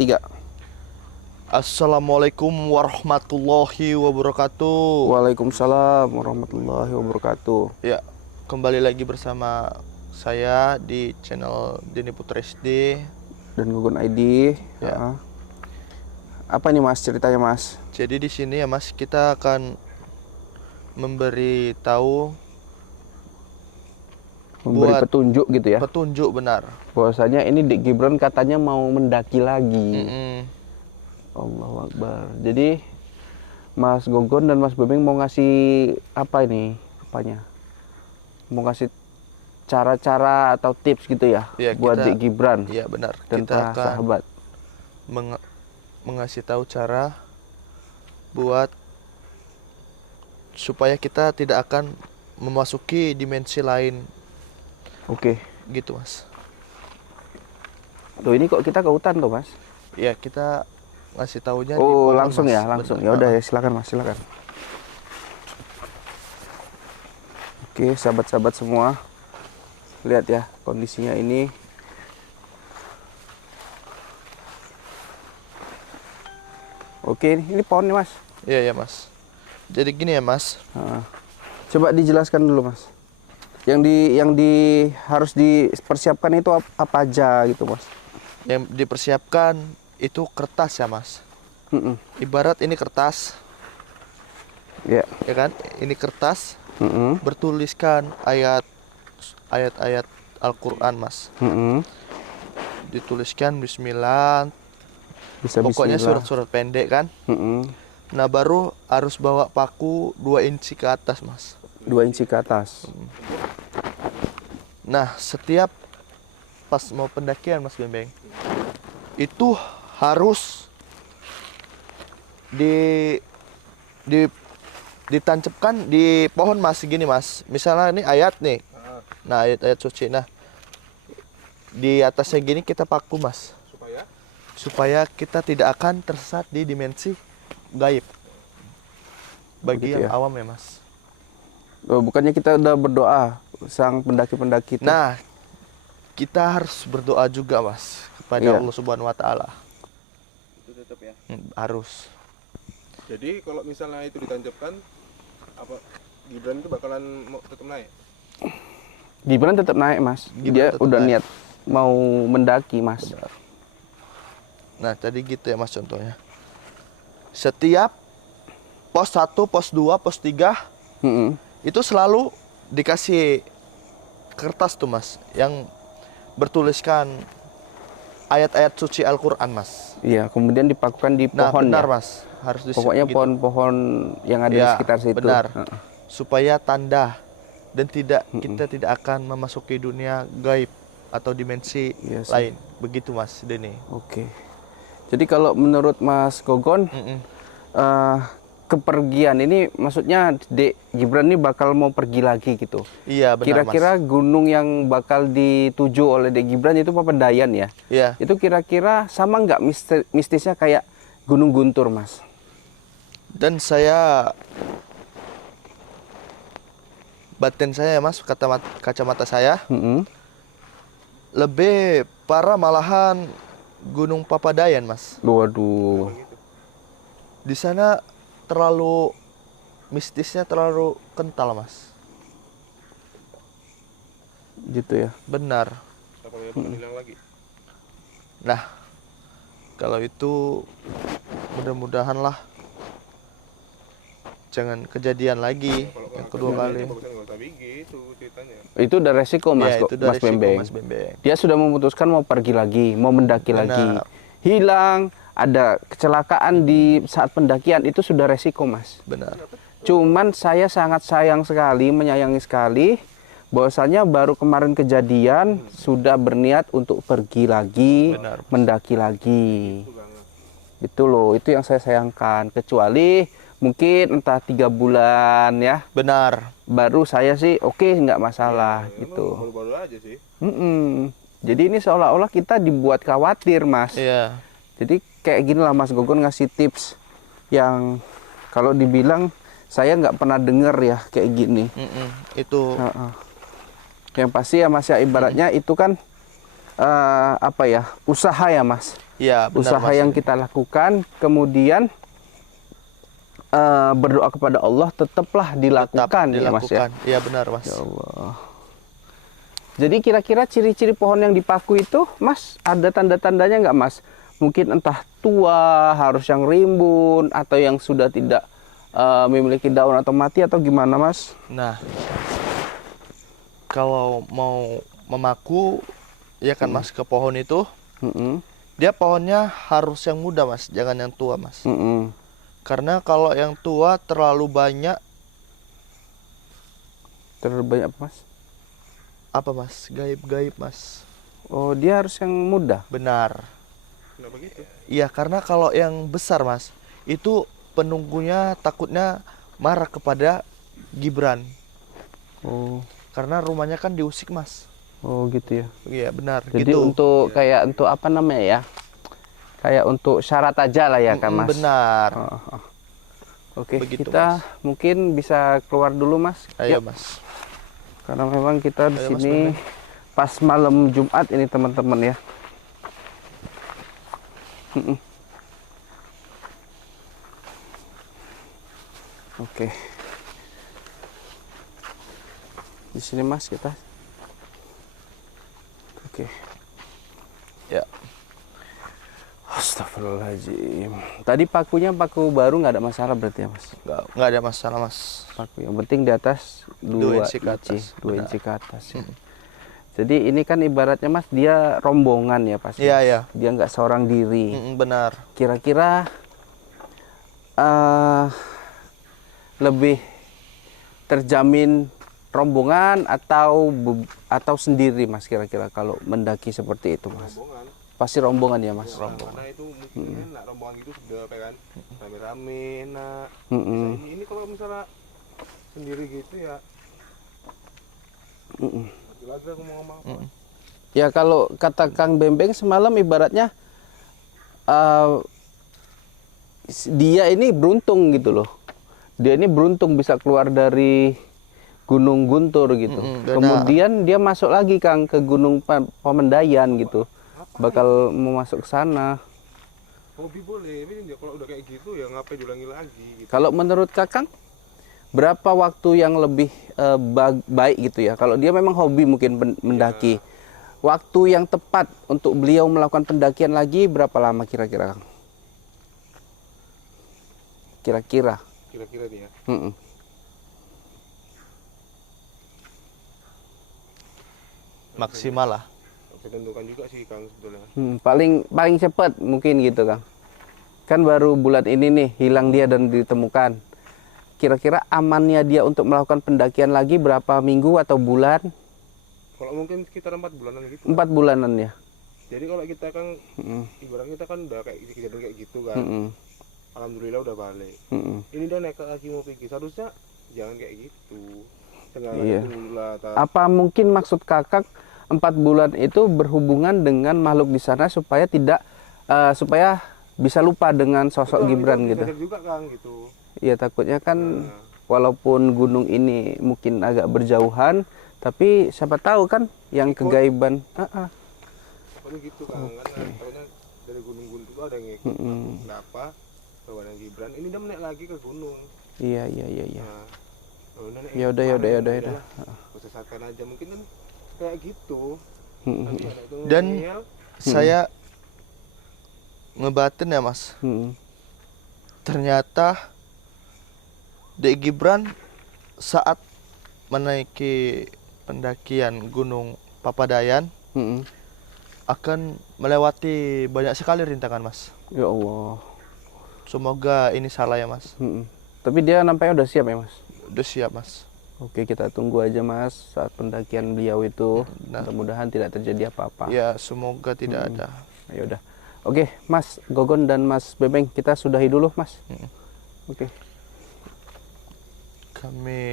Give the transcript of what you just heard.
3. Assalamualaikum warahmatullahi wabarakatuh. Waalaikumsalam warahmatullahi wabarakatuh. Ya, kembali lagi bersama saya di channel Denny Putra SD Dan Gugun ID. Ya. Apa nih Mas ceritanya Mas? Jadi di sini ya Mas, kita akan memberi tahu buat petunjuk gitu ya. petunjuk benar. Bahwasanya ini Dik Gibran katanya mau mendaki lagi. Allahu Akbar. Jadi Mas Gogon dan Mas Bebeng mau ngasih apa ini? Apanya? Mau ngasih cara-cara atau tips gitu ya, Ya, buat Dik Gibran. Iya benar. Dan Kita para akan sahabat mengasih tahu cara buat supaya kita tidak akan memasuki dimensi lain. Oke. Gitu Mas. Tuh ini kok kita ke hutan tuh Mas? Ya, kita ngasih taunya di Oh, pohon, langsung Mas. ya, langsung. Ya Benar. udah ya, silakan Mas, silakan. Oke, sahabat-sahabat semua. Lihat ya kondisinya ini. Oke, ini pohon nih Mas. Iya ya Mas. Jadi gini ya Mas. Coba dijelaskan dulu Mas. Yang harus dipersiapkan itu apa aja gitu Mas? Yang dipersiapkan itu kertas ya Mas. Ibarat ini kertas, Ya. ya kan? Ini kertas bertuliskan ayat-ayat Al-Quran Mas. Dituliskan Bismillah. Bisa Pokoknya bismillah. surat-surat pendek kan. Nah baru harus bawa paku 2 inci ke atas Mas. 2 inci ke atas. Nah setiap pas mau pendakian Mas Bembeng, itu harus ditancapkan di pohon Mas, gini Mas. Misalnya ini ayat nih. Nah, ayat-ayat suci. Nah, di atasnya gini kita paku Mas. Supaya kita tidak akan tersesat di dimensi gaib. Bagi Begitu yang ya? awam ya Mas. Oh, bukannya kita udah berdoa sang pendaki-pendaki itu? Nah, kita harus berdoa juga Mas kepada Iya. Allah Subhanahu wa taala. Itu tetap ya. Harus. Jadi kalau misalnya itu ditancapkan, apa Gibran itu bakalan tetap naik? Gibran tetap naik Mas. Gibran Dia tetap udah naik. niat mau mendaki Mas. Benar. Nah, tadi gitu ya Mas contohnya. Setiap pos 1, pos 2, pos 3 itu selalu dikasih kertas tuh Mas yang bertuliskan ayat-ayat suci Al-Quran Mas. Iya, kemudian dipakukan di Nah pohon benar ya. Mas, harus Pokoknya gitu. pohon-pohon yang ada di Ya, sekitar situ. benar. Supaya tanda dan kita tidak akan memasuki dunia gaib atau dimensi Iya sih. lain. Begitu Mas Denny. Oke. Jadi kalau menurut Mas Gogon, kepergian ini maksudnya Dek Gibran ini bakal mau pergi lagi gitu. Iya benar Kira-kira Mas. gunung yang bakal dituju oleh Dek Gibran itu Papandayan ya? Iya. Itu kira-kira sama nggak mistisnya kayak Gunung Guntur Mas? Dan saya batin saya Mas, kacamata saya lebih parah malahan Gunung Papadayan Mas. Waduh. Di sana terlalu mistisnya terlalu kental Mas. Gitu ya. Benar. Apa ya bakal hilang lagi? Nah, kalau itu mudah-mudahan lah jangan kejadian lagi Kalau yang kedua kali. Bagusan nggak usah gitu ceritanya. Itu udah resiko Mas, Ya, itu dari Mas resiko, Bembeng. Mas Bembeng. Dia sudah memutuskan mau pergi lagi, mau mendaki Benar. lagi. Hilang, ada kecelakaan di saat pendakian, itu sudah resiko Mas. Benar. Cuman saya sangat sayang sekali, menyayangi sekali bahwasanya baru kemarin kejadian sudah berniat untuk pergi lagi, Benar. mendaki lagi. Itu loh, itu yang saya sayangkan. Kecuali mungkin entah 3 bulan ya, Benar. baru saya sih oke, nggak masalah gitu. Baru-baru aja sih. Jadi ini seolah-olah kita dibuat khawatir Mas. Iya. Jadi kayak gini lah Mas Gogon ngasih tips yang kalau dibilang saya nggak pernah denger ya kayak gini. Itu Yang pasti ya Mas ya, ibaratnya itu kan apa ya, usaha ya Mas. Iya, benar Usaha Mas. yang kita lakukan, kemudian berdoa kepada Allah tetaplah dilakukan, ya Mas ya. Iya benar Mas. Ya Allah. Jadi kira-kira ciri-ciri pohon yang dipaku itu, Mas, ada tanda-tandanya nggak Mas? Mungkin entah tua, harus yang rimbun, atau yang sudah tidak memiliki daun atau mati, atau gimana Mas? Nah, kalau mau memaku, ya kan Mas, ke pohon itu, dia pohonnya harus yang muda Mas, jangan yang tua Mas. Karena kalau yang tua terlalu banyak. Terlalu banyak apa Mas? Apa Mas? Gaib-gaib Mas. Oh, dia harus yang muda? Kenapa gitu? Iya, karena kalau yang besar Mas, itu penunggunya takutnya marah kepada Gibran. Oh. Karena rumahnya kan diusik Mas. Oh gitu ya. Iya benar. Jadi gitu. untuk kayak untuk apa namanya ya? Kayak untuk syarat aja lah ya kan Mas. Benar. Oke, Begitu, kita Mas. mungkin bisa keluar dulu Mas. Ayo Yuk. Mas. Karena memang kita di Ayo, Mas sini Bambang. pas malam Jumat ini teman-teman ya. Oke. Di sini Mas kita. Oke. Ya. Astagfirullahaladzim. Tadi pakunya paku baru nggak ada masalah berarti ya Mas? Nggak ada masalah Mas. Paku yang penting di atas 2 inci ke atas, 2 benar. inci ke atas ya. Jadi ini kan ibaratnya Mas, dia rombongan ya pasti. Iya, iya. Dia nggak seorang diri. Benar. Kira-kira lebih terjamin rombongan atau sendiri Mas, kira-kira kalau mendaki seperti itu Mas? Rombongan. Pasti rombongan ya Mas? Karena itu mungkin nak rombongan gitu sudah kan rame-rame nak. Mm-mm. Ini kalau misalnya sendiri gitu ya. Lagi aku mau ngomong apa? Ya kalau kata Kang Bembeng semalam ibaratnya dia ini beruntung gitu loh. Dia ini beruntung bisa keluar dari Gunung Guntur gitu. benar. Kemudian dia masuk lagi Kang ke Gunung Pemandayan gitu. Bakal mau masuk ke sana. Hobi boleh, ini kalau udah kayak gitu ya ngapain diulangi lagi gitu. Kalau menurut Kakang berapa waktu yang lebih baik gitu ya? Kalau dia memang hobi mungkin mendaki. Waktu yang tepat untuk beliau melakukan pendakian lagi berapa lama kira-kira Kang? Kira-kira. Kira-kira nih ya. Maksimal lah. Saya tentukan juga sih Kang sebetulnya. Paling cepat mungkin gitu Kang. Kan baru bulan ini nih hilang dia dan ditemukan. Kira-kira amannya dia untuk melakukan pendakian lagi berapa minggu atau bulan? Kalau mungkin sekitar 4 bulanan gitu. 4 bulanan ya. Jadi kalau kita kan ibaratnya kita kan udah kayak kejadian kayak gitu kan. Alhamdulillah udah balik. Ini udah nekat lagi mau pergi. Seharusnya jangan kayak gitu. Jangan Iya. dulu lah. Apa mungkin maksud Kakak 4 bulan itu berhubungan dengan makhluk di sana supaya tidak supaya bisa lupa dengan sosok Gibran gitu? Juga Kang gitu. Iya takutnya kan walaupun gunung ini mungkin agak berjauhan, tapi siapa tahu kan yang kegaiban. Pokoknya gitu Kang. Karena takutnya dari gunung Guntur tuh ada yang ngikut. Kenapa? Bahwa yang Gibran ini udah menaik lagi ke gunung. Iya. Nah, Ya udah. Sesatkan aja mungkin kan kayak gitu. Dan saya ngebatin ya Mas. Ternyata Dek Gibran saat menaiki pendakian Gunung Papadayan akan melewati banyak sekali rintangan Mas. Ya Allah. Semoga ini salah ya Mas. Tapi dia nampaknya udah siap ya Mas? Udah siap Mas. Oke, kita tunggu aja Mas saat pendakian beliau itu. Nah. Mudah-mudahan tidak terjadi apa-apa. Ya semoga tidak ada. Ya udah. Oke, Mas Gogon dan Mas Bebeng, kita sudahi dulu Mas. Oke. Kami